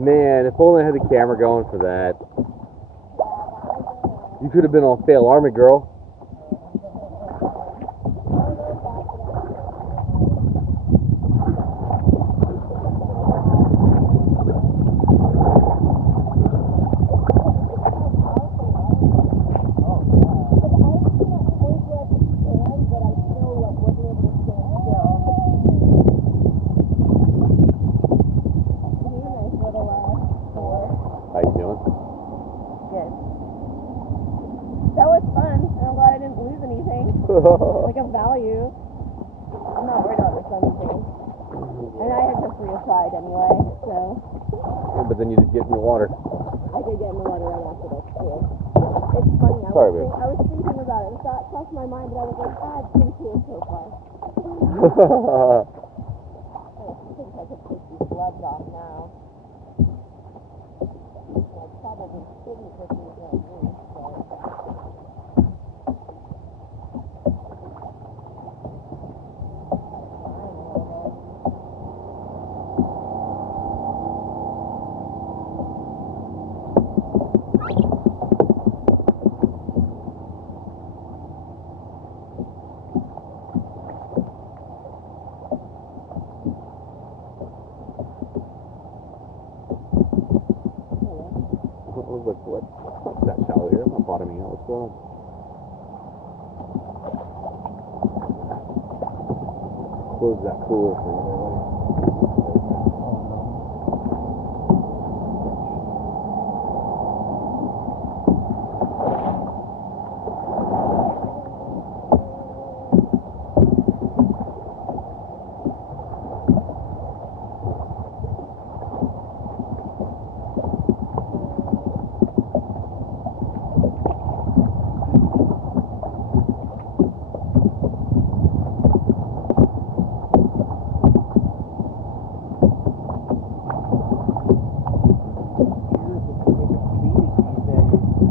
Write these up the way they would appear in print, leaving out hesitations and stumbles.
Man, if only I had the camera going for that. You could have been on Fail Army, girl. How you doing? Good. That was fun. I'm glad I didn't lose anything. Like a value. I'm not worried about the sun thing. And I had just reapplied anyway, so. Yeah, but then you did get in the water. I did get in the water right after this too. It's funny. I was thinking about it. The thought crossed my mind, but I was like, it's been cool so far. I think I could take these gloves off now. I probably shouldn't put these on loose, I was like, what? It's not that shallow here. I'm not bottoming out. What's going on? Close that cooler for you.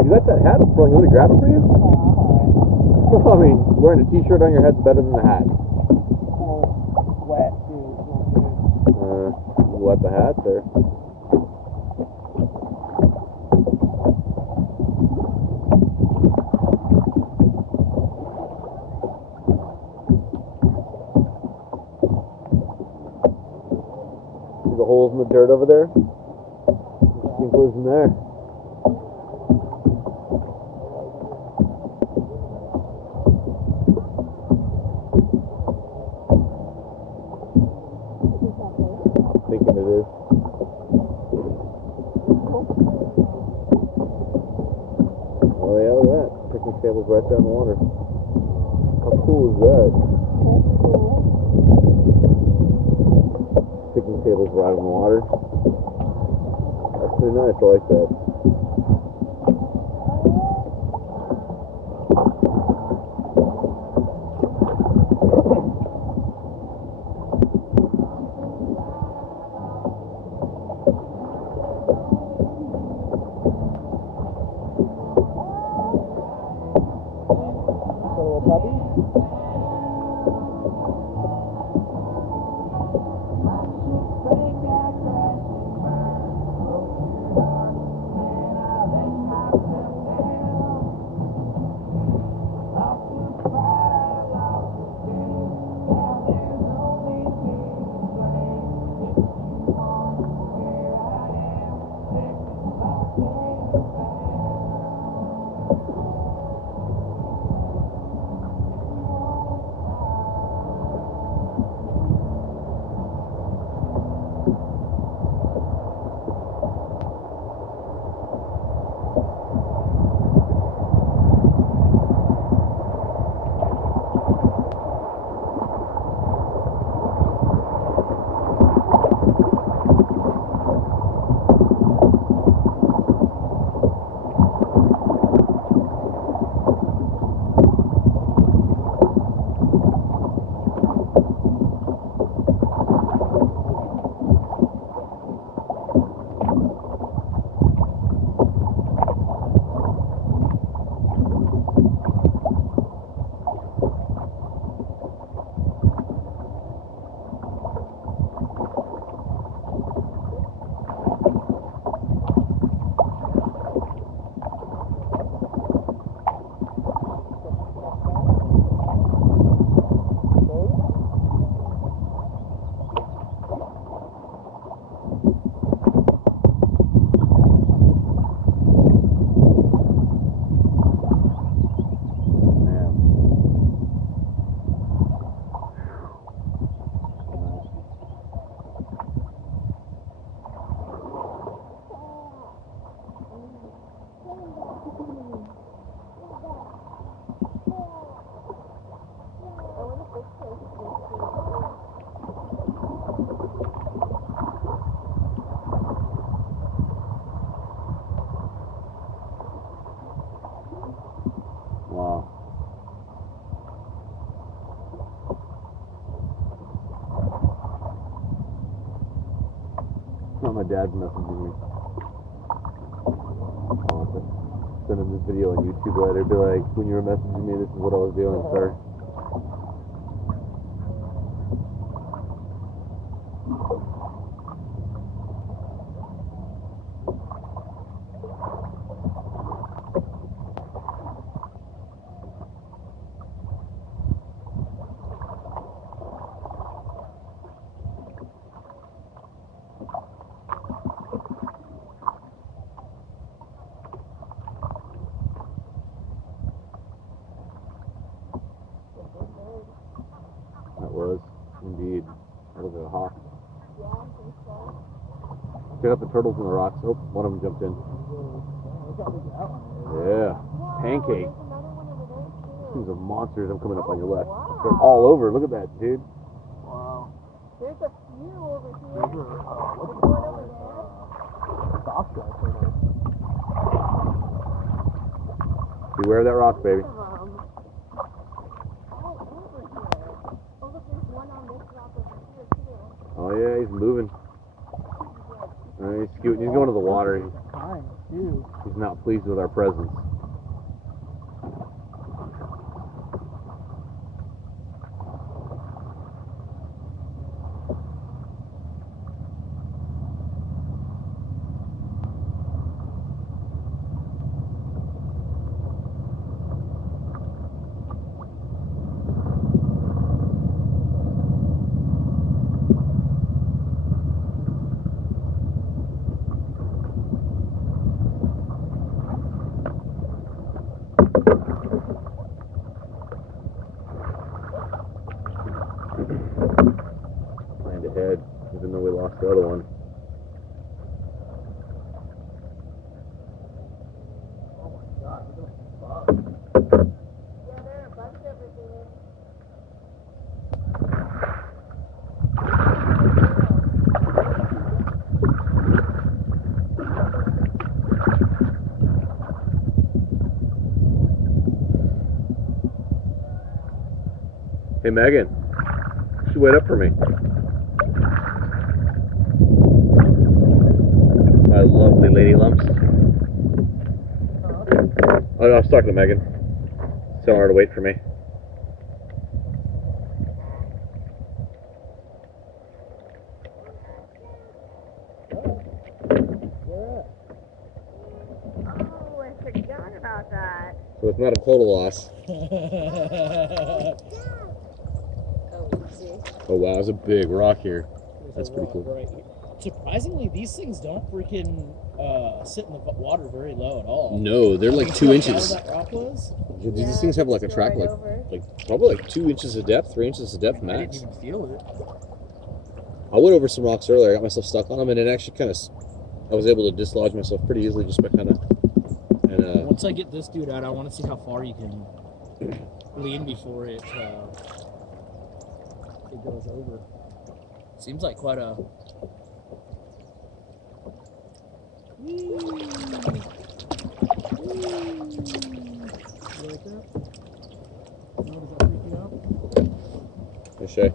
You got that hat up front. You want me to grab it for you? I mean, wearing a t-shirt on your head's better than the hat. Wet, dude. You wet the hat, or? See the holes in the dirt over there? I think it was in there. Thinking it is. Oh yeah, look at that. Picnic table's right there in the water. How cool is that? That's cool. Picnic table's right in the water. That's pretty nice. I like that. Little puppy. Oh, my dad's messaging me. I'll have to send him this video on YouTube later. Be like, when you were messaging me, this is what I was doing, sir. That was, indeed. That was a hawk. Check out the turtles in the rocks. Oh, one of them jumped in. Yeah. Pancake. These are monsters. I'm coming up on your left. They're all over. Look at that, dude. Wow. There's a few over here. Those are, There's one over there. soft guy turtles. Beware of that rock, baby. Oh yeah, he's moving. He's scooting. He's going to the water. Fine, too. He's not pleased with our presence. Planned ahead, even though we lost the other one. Oh my god, look at that bug. Yeah, there are bugs everywhere. Hey Megan, you should wait up for me. My lovely lady lumps. Oh, no, I was talking to Megan. Telling her to wait for me. Oh, I forgot about that. So it's not a total loss. Oh wow, there's a big rock here. That's pretty cool. Right here. Surprisingly, these things don't freaking sit in the water very low at all. No, they're like 2 inches. That rock was? These things have like a track like probably like 2 inches of depth, 3 inches of depth I didn't max. even feel it. I went over some rocks earlier. I got myself stuck on them, and it actually kind of, I was able to dislodge myself pretty easily just by kind of. And Once I get this dude out, I want to see how far you can lean before it goes over. Seems like quite a. You like that? No, does that freak you out? hey Shay.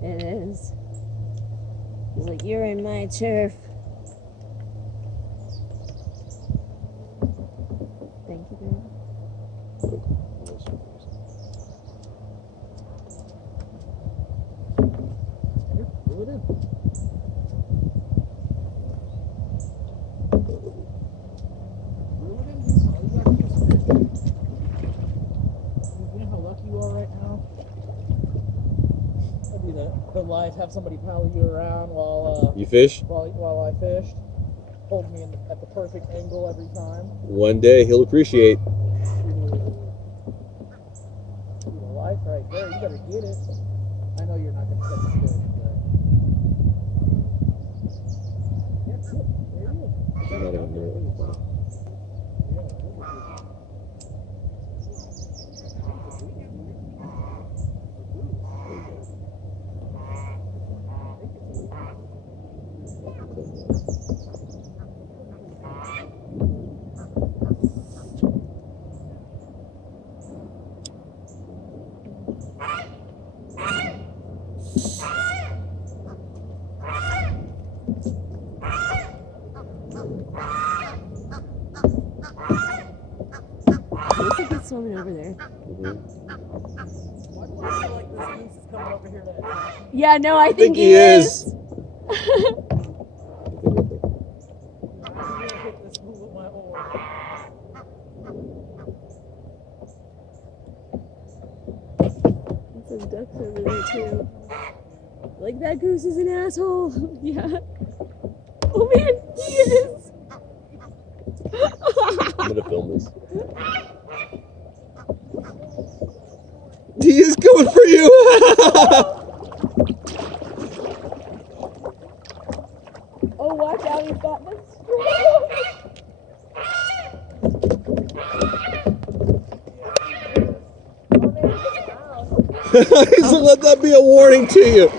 It is. He's like, you're in my turf. the life, have somebody paddle you around while You fish? while I fished. Hold me at the perfect angle every time. One day he'll appreciate. The life right there. You gotta get it. I know you're not gonna catch a fish, but yeah, cool. There you go. I'm not even near it. Looks like it's swimming over there. Why do I feel like this goose is coming over here to attack me? Yeah, no, I think he is. I'm gonna hit this fool with my oar. There's some ducks over there too. Like that goose is an asshole. Yeah. Oh man, he is. I'm gonna film this. He is going for you! Oh, watch out, he's got this. He's let that be a warning to you.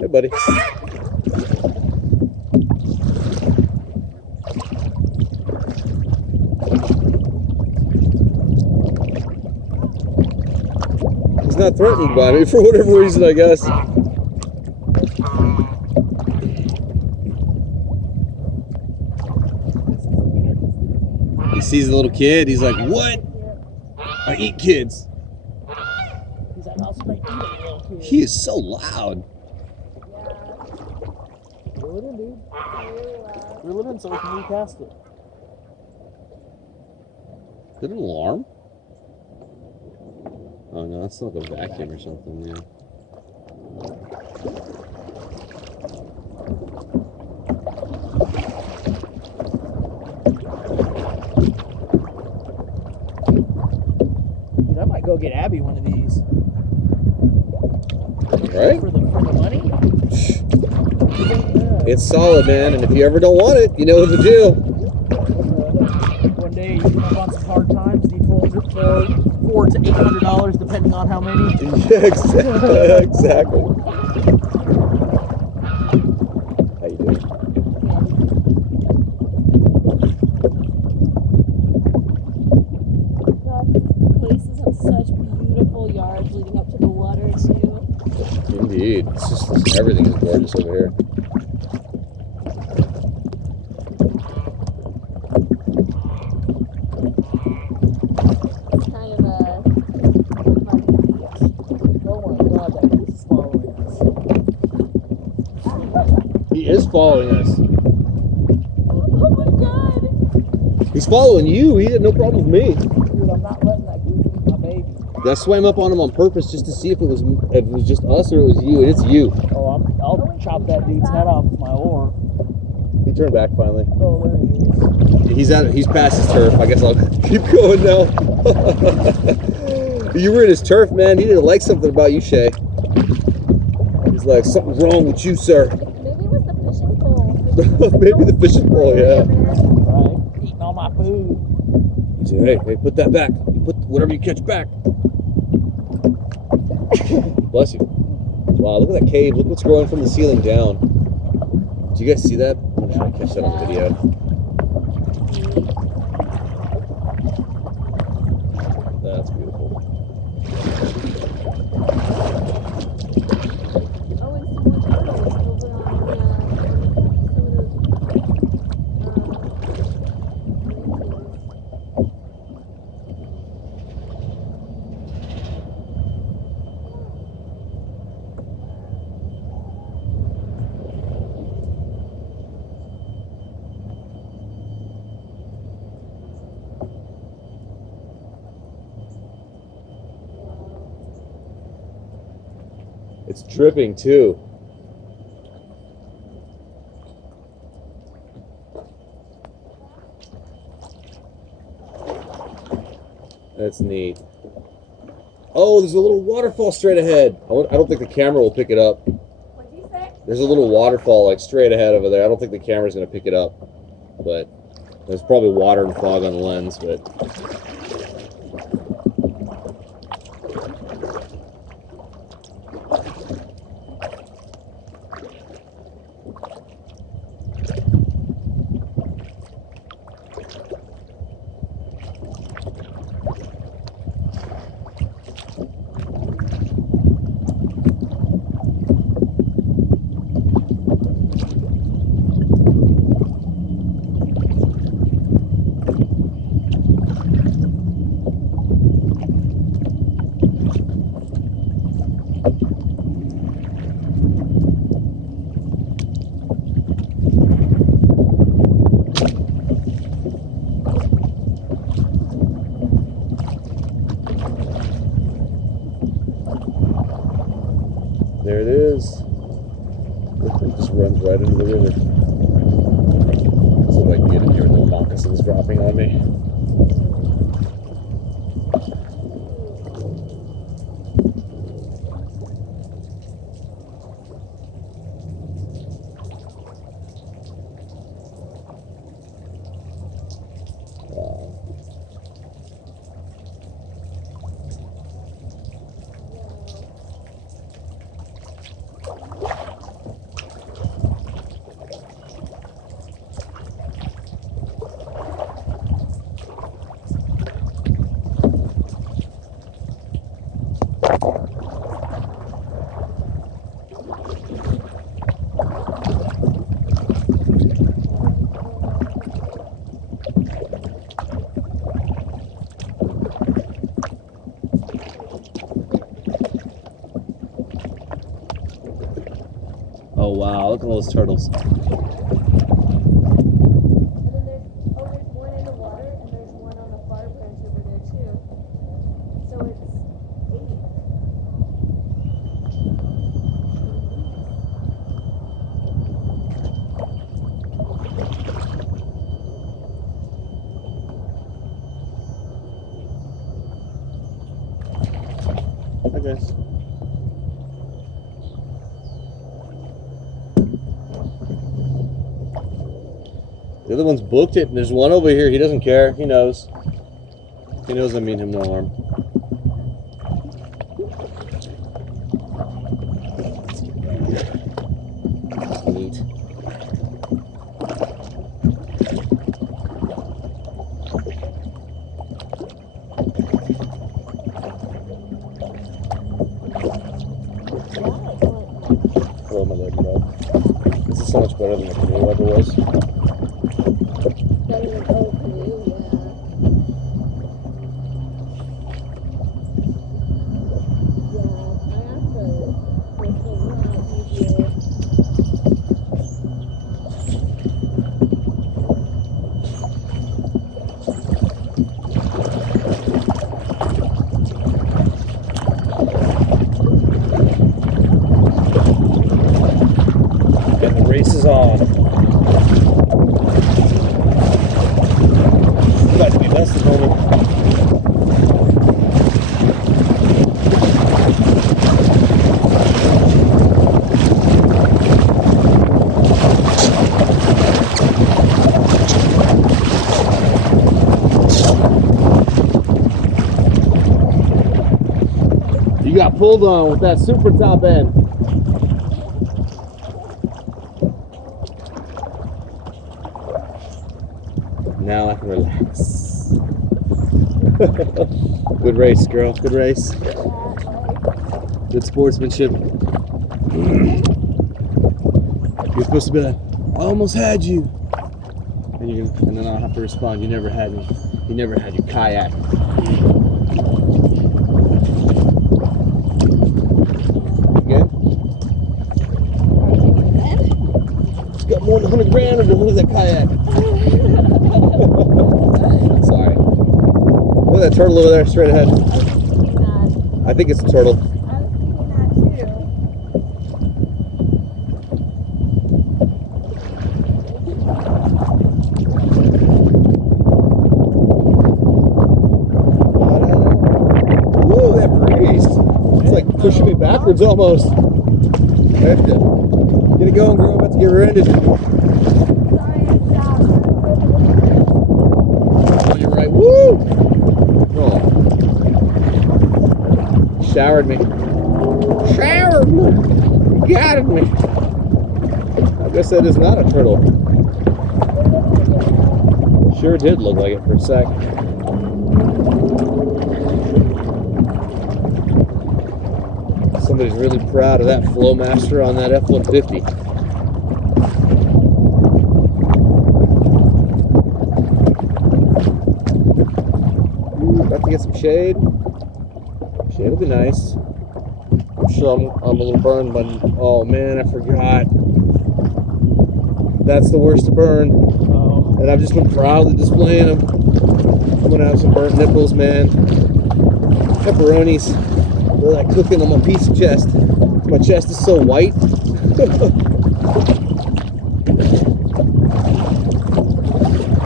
Hey, buddy. He's not threatened by me for whatever reason, I guess. He sees the little kid. He's like, "What? I eat kids." He's like, I'll straight eat a little kid. He is so loud. Reel it in, dude. Reel it in so we can recast it. Is it an alarm? Oh no, that's like a vacuum or something. Yeah. Dude, I might go get Abby one of these. Right? For the money? It's solid, man. And if you ever don't want it, you know what to do. One day you come up on some hard times, need $400 to $800 depending on how many. Yeah, exactly. How you doing? Places have such beautiful yards leading up to the water too. Indeed. It's just everything is gorgeous over here. It's kind of a fun beach. Oh my god, that goose is following us. He is following us. Oh my god! He's following you. He had no problem with me. Dude, I'm not letting that goose eat my baby. I swam up on him on purpose just to see if it was just us or it was you. And it's you. Oh, I'll chop that dude's head off with my oar. He turned back finally. Oh, there he is. He's past his turf. I guess I'll keep going now. You were in his turf, man. He didn't like something about you, Shay. He's like, something's wrong with you, sir. Maybe it was the fishing pole. Maybe the fishing pole, yeah. Right? Eating all my food. He said, hey, put that back. You put whatever you catch back. Bless you. Wow, look at that cave. Look what's growing from the ceiling down. Do you guys see that? I'm gonna try to catch that on the video. That's beautiful. Oh, and some more turtles over on some of those It's dripping too. That's neat. Oh, there's a little waterfall straight ahead. I don't think the camera will pick it up. What'd you say? There's a little waterfall like straight ahead over there. I don't think the camera's gonna pick it up, but there's probably water and fog on the lens. But there it is. It just runs right into the river. Let's see if I can get in here with no moccasins dropping on me. Oh wow, look at all those turtles. And then there's one in the water, and there's one on the far branch over there too. So it's 8. Hi guys. The other one's booked it, and there's one over here. He doesn't care. He knows. He knows I mean him no harm. Neat. Throw my leg, bro. This is so much better than the canoe ever was. Better than old canoe, yeah. Yeah, I asked her if it was a lot easier. And the race is on. About to be less than normal. You got pulled on with that super top end. Now I can relax. Good race, girl. Good race. Good sportsmanship. You're supposed to be like, I almost had you. And then I'll have to respond, you never had me. You never had your kayak. Again? It's got more than 100 grand under. What is that kayak? Sorry. Look at that turtle over there, straight ahead. I was thinking that. I think it's a turtle. I was thinking that too. pushing me backwards almost. I have to get it going, girl. About to get rear-ended. Sorry, I stopped. Oh, you're right. Woo! Oh. Showered me. Showered me. Got me. I guess that is not a turtle. Sure did look like it for a sec. Somebody's really proud of that Flowmaster on that F-150. Ooh, about to get some shade. Shade will be nice. I'm sure I'm a little burned, but oh man, I forgot. That's the worst to burn. Oh. And I've just been proudly displaying them. I'm gonna have some burnt nipples, man. Pepperonis. They're like cooking on my piece of chest. My chest is so white.